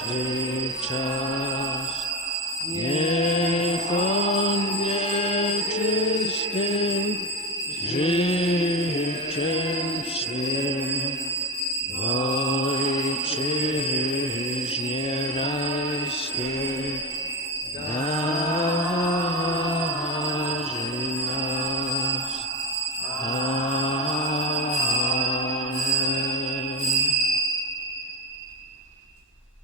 każdy